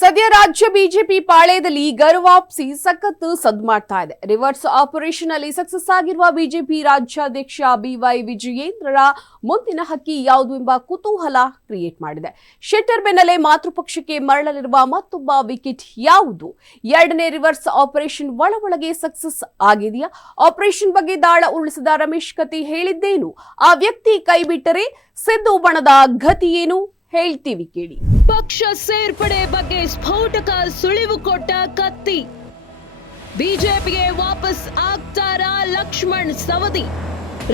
ಸದ್ಯ ರಾಜ್ಯ ಬಿಜೆಪಿ ಪಾಳ್ಯದಲ್ಲಿ ಗರ್ವಾಪ್ಸಿ ಸಖತ್ ಸದ್ ಮಾಡ್ತಾ ಇದೆ. ರಿವರ್ಸ್ ಆಪರೇಷನ್ ಅಲ್ಲಿ ಸಕ್ಸಸ್ ಆಗಿರುವ ಬಿಜೆಪಿ ರಾಜ್ಯಾಧ್ಯಕ್ಷ ಬಿವೈ ವಿಜಯೇಂದ್ರರ ಮುಂದಿನ ಹಕ್ಕಿ ಯಾವುದು ಎಂಬ ಕುತೂಹಲ ಕ್ರಿಯೇಟ್ ಮಾಡಿದೆ. ಶೆಟ್ಟರ್ ಬೆನ್ನಲ್ಲೇ ಮಾತೃಪಕ್ಷಕ್ಕೆ ಮರಳಲಿರುವ ಮತ್ತೊಬ್ಬ ವಿಕೆಟ್ ಯಾವುದು? ಎರಡನೇ ರಿವರ್ಸ್ ಆಪರೇಷನ್ ಒಳ ಒಳಗೆ ಸಕ್ಸಸ್ ಆಗಿದೆಯಾ? ಆಪರೇಷನ್ ಬಗ್ಗೆ ದಾಳ ಉರುಳಿಸಿದ ರಮೇಶ್ ಕತಿ ಹೇಳಿದ್ದೇನು? ಆ ವ್ಯಕ್ತಿ ಕೈಬಿಟ್ಟರೆ ಸಿದ್ದು ಬಣದ ಗತಿ ಹೇಳ್ತೀವಿ ಕೇಳಿ. ಪಕ್ಷ ಸೇರ್ಪಡೆ ಬಗ್ಗೆ ಸ್ಫೋಟಕ ಸುಳಿವು ಕೊಟ್ಟ ಕತ್ತಿ. ಬಿಜೆಪಿಗೆ ವಾಪಸ್ ಆಗ್ತಾರಾ ಲಕ್ಷ್ಮಣ್ ಸವದಿ.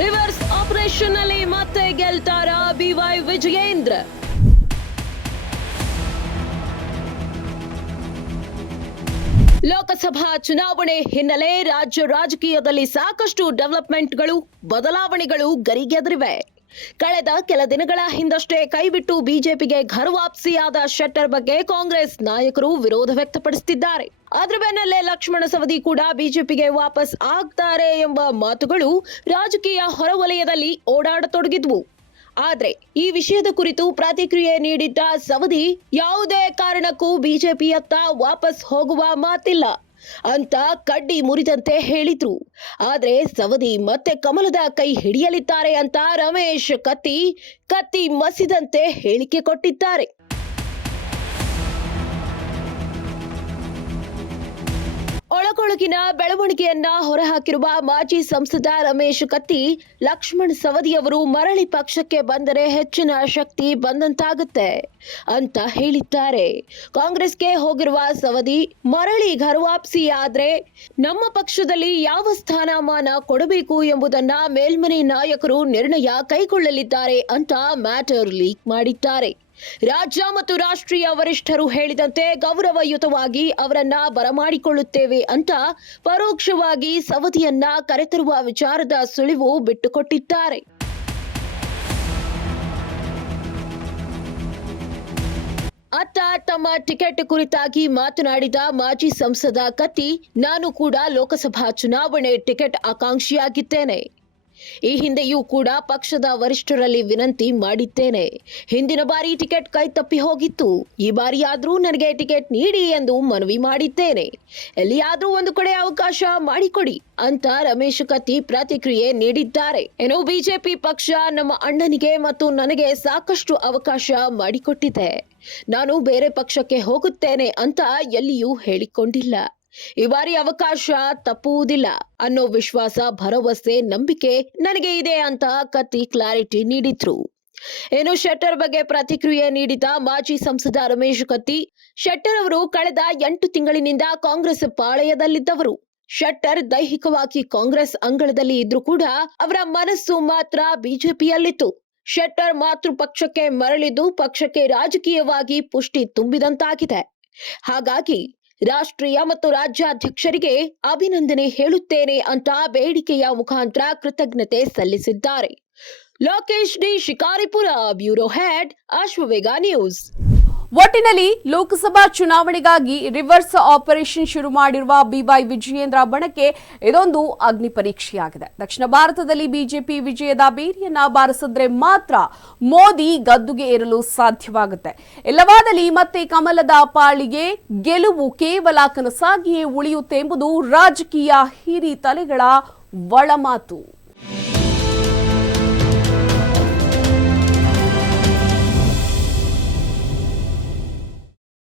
ರಿವರ್ಸ್ ಆಪರೇಷನ್ ಅಲ್ಲಿ ಮತ್ತೆ ಗೆಲ್ತಾರಾ ಬಿವೈ ವಿಜಯೇಂದ್ರ. ಲೋಕಸಭಾ ಚುನಾವಣೆ ಹಿನ್ನೆಲೆ ರಾಜ್ಯ ರಾಜಕೀಯದಲ್ಲಿ ಸಾಕಷ್ಟು ಡೆವಲಪ್ಮೆಂಟ್ಗಳು, ಬದಲಾವಣೆಗಳು ಗರಿಗೆದರಿವೆ. ಕಳೆದ ಕೆಲ ದಿನಗಳ ಹಿಂದಷ್ಟೇ ಕೈಬಿಟ್ಟು ಬಿಜೆಪಿಗೆ ಘರ್ ವಾಪಸಿಯಾದ ಶೆಟ್ಟರ್ ಬಗ್ಗೆ ಕಾಂಗ್ರೆಸ್ ನಾಯಕರು ವಿರೋಧ ವ್ಯಕ್ತಪಡಿಸುತ್ತಿದ್ದಾರೆ. ಅದರ ಬೆನ್ನಲ್ಲೇ ಲಕ್ಷ್ಮಣ ಸವದಿ ಕೂಡ ಬಿಜೆಪಿಗೆ ವಾಪಸ್ ಆಗ್ತಾರೆ ಎಂಬ ಮಾತುಗಳು ರಾಜಕೀಯ ಹೊರವಲಯದಲ್ಲಿ ಓಡಾಡತೊಡಗಿದ್ವು. ಆದರೆ ಈ ವಿಷಯದ ಕುರಿತು ಪ್ರತಿಕ್ರಿಯೆ ನೀಡಿದ್ದ ಸವದಿ, ಯಾವುದೇ ಕಾರಣಕ್ಕೂ ಬಿಜೆಪಿಯತ್ತ ವಾಪಸ್ ಹೋಗುವ ಮಾತಿಲ್ಲ. ಅಂತ ಕಡ್ಡಿ ಮುರಿದಂತೆ ಹೇಳಿದ್ರು. ಆದರೆ ಸವದಿ ಮತ್ತೆ ಕಮಲದ ಕೈ ಹಿಡಿಯಲಿದ್ದಾರೆ ಅಂತ ರಮೇಶ್ ಕತ್ತಿ ಕತ್ತಿ ಮಸಿದಂತೆ ಹೇಳಿಕೆ ಕೊಟ್ಟಿದ್ದಾರೆ. ಒಳಗೊಳಗಿನ ಬೆಳವಣಿಗೆಯನ್ನ ಹೊರಹಾಕಿರುವ ಮಾಜಿ ಸಂಸದ ರಮೇಶ್ ಕತ್ತಿ, ಲಕ್ಷ್ಮಣ್ ಸವದಿಯವರು ಮರಳಿ ಪಕ್ಷಕ್ಕೆ ಬಂದರೆ ಹೆಚ್ಚಿನ ಶಕ್ತಿ ಬಂದಂತಾಗುತ್ತೆ ಅಂತ ಹೇಳಿದ್ದಾರೆ. ಕಾಂಗ್ರೆಸ್ಗೆ ಹೋಗಿರುವ ಸವದಿ, ಮರಳಿ ಘರ್ವಾಪ್ಸಿ ಆದ್ರೆ ನಮ್ಮ ಪಕ್ಷದಲ್ಲಿ ಯಾವ ಸ್ಥಾನಮಾನ ಕೊಡಬೇಕು ಎಂಬುದನ್ನ ಮೇಲ್ಮನೆ ನಾಯಕರು ನಿರ್ಣಯ ಕೈಗೊಳ್ಳಲಿದ್ದಾರೆ ಅಂತ ಮ್ಯಾಟರ್ ಲೀಕ್ ಮಾಡಿದ್ದಾರೆ. ರಾಜ್ಯ ಮತ್ತು ರಾಷ್ಟ್ರೀಯ ವರಿಷ್ಠರು ಹೇಳಿದಂತೆ ಗೌರವಯುತವಾಗಿ ಅವರನ್ನ ಬರಮಾಡಿಕೊಳ್ಳುತ್ತೇವೆ ಅಂತ ಪರೋಕ್ಷವಾಗಿ ಸವದಿಯನ್ನ ಕರೆತರುವ ವಿಚಾರದ ಸುಳಿವು ಬಿಟ್ಟುಕೊಟ್ಟಿದ್ದಾರೆ. ಅತ್ತ ತಮ್ಮ ಟಿಕೆಟ್ ಕುರಿತಾಗಿ ಮಾತನಾಡಿದ ಮಾಜಿ ಸಂಸದ ಕತ್ತಿ, ನಾನು ಕೂಡ ಲೋಕಸಭಾ ಚುನಾವಣೆ ಟಿಕೆಟ್ ಆಕಾಂಕ್ಷಿಯಾಗಿದ್ದೇನೆ. ಈ ಹಿಂದೆಯೂ ಕೂಡ ಪಕ್ಷದ ವರಿಷ್ಠರಲ್ಲಿ ವಿನಂತಿ ಮಾಡಿದ್ದೇನೆ. ಹಿಂದಿನ ಬಾರಿ ಟಿಕೆಟ್ ಕೈ ತಪ್ಪಿ ಹೋಗಿತ್ತು. ಈ ಬಾರಿಯಾದರೂ ನನಗೆ ಟಿಕೆಟ್ ನೀಡಿ ಎಂದು ಮನವಿ ಮಾಡಿದ್ದೇನೆ. ಎಲ್ಲಿಯಾದರೂ ಒಂದು ಕಡೆ ಅವಕಾಶ ಮಾಡಿಕೊಡಿ ಅಂತ ರಮೇಶ್ ಕತ್ತಿ ಪ್ರತಿಕ್ರಿಯೆ ನೀಡಿದ್ದಾರೆ. ಏನು, ಬಿಜೆಪಿ ಪಕ್ಷ ನಮ್ಮ ಅಣ್ಣನಿಗೆ ಮತ್ತು ನನಗೆ ಸಾಕಷ್ಟು ಅವಕಾಶ ಮಾಡಿಕೊಟ್ಟಿದೆ. ನಾನು ಬೇರೆ ಪಕ್ಷಕ್ಕೆ ಹೋಗುತ್ತೇನೆ ಅಂತ ಎಲ್ಲಿಯೂ ಹೇಳಿಕೊಂಡಿಲ್ಲ. ಈ ಬಾರಿ ಅವಕಾಶ ತಪ್ಪುವುದಿಲ್ಲ. ಅನ್ನೋ ವಿಶ್ವಾಸ, ಭರವಸೆ, ನಂಬಿಕೆ ನನಗೆ ಇದೆ ಅಂತ ಕತ್ತಿ ಕ್ಲಾರಿಟಿ ನೀಡಿದ್ರು. ಏನು ಶೆಟ್ಟರ್ ಬಗ್ಗೆ ಪ್ರತಿಕ್ರಿಯೆ ನೀಡಿದ ಮಾಜಿ ಸಂಸದ ರಮೇಶ್ ಕತ್ತಿ, ಶೆಟ್ಟರ್ ಅವರು ಕಳೆದ ಎಂಟು ತಿಂಗಳಿನಿಂದ ಕಾಂಗ್ರೆಸ್ ಪಾಳೆಯದಲ್ಲಿದ್ದವರು. ಶೆಟ್ಟರ್ ದೈಹಿಕವಾಗಿ ಕಾಂಗ್ರೆಸ್ ಅಂಗಳದಲ್ಲಿ ಇದ್ರೂ ಕೂಡ ಅವರ ಮನಸ್ಸು ಮಾತ್ರ ಬಿಜೆಪಿಯಲ್ಲಿತ್ತು. ಶೆಟ್ಟರ್ ಮಾತೃ ಪಕ್ಷಕ್ಕೆ ಮರಳಿದ್ದು ಪಕ್ಷಕ್ಕೆ ರಾಜಕೀಯವಾಗಿ ಪುಷ್ಟಿ ತುಂಬಿದಂತಾಗಿದೆ. ಹಾಗಾಗಿ ರಾಷ್ಟ್ರೀಯ ಮತ್ತು ರಾಜ್ಯಾಧ್ಯಕ್ಷರಿಗೆ ಅಭಿನಂದನೆ ಹೇಳುತ್ತೇನೆ ಅಂತ ಬೇಡಿಕೆಯ ಮುಖಾಂತರ ಕೃತಜ್ಞತೆ ಸಲ್ಲಿಸಿದ್ದಾರೆ. Lokesh D Shikaripura, bureau head, Ashwavega news. ಒಟ್ಟಿನಲ್ಲಿ ಲೋಕಸಭಾ ಚುನಾವಣೆಗಾಗಿ ರಿವರ್ಸ್ ಆಪರೇಷನ್ ಶುರು ಮಾಡಿರುವ ಬಿವೈ ವಿಜಯೇಂದ್ರ ಬಣಕ್ಕೆ ಇದೊಂದು ಅಗ್ನಿ ಪರೀಕ್ಷೆಯಾಗಿದೆ. ದಕ್ಷಿಣ ಭಾರತದಲ್ಲಿ ಬಿಜೆಪಿ ವಿಜಯದ ಬೇರಿಯನ್ನ ಬಾರಿಸಿದ್ರೆ ಮಾತ್ರ ಮೋದಿ ಗದ್ದುಗೆ ಏರಲು ಸಾಧ್ಯವಾಗುತ್ತೆ. ಇಲ್ಲವಾದಲ್ಲಿ ಮತ್ತೆ ಕಮಲದ ಪಾಳಿಗೆ ಗೆಲುವು ಕೇವಲ ಕನಸಾಗಿಯೇ ಉಳಿಯುತ್ತೆ ಎಂಬುದು ರಾಜಕೀಯ ಹಿರಿ ತಲೆಗಳ ಒಳಮಾತು.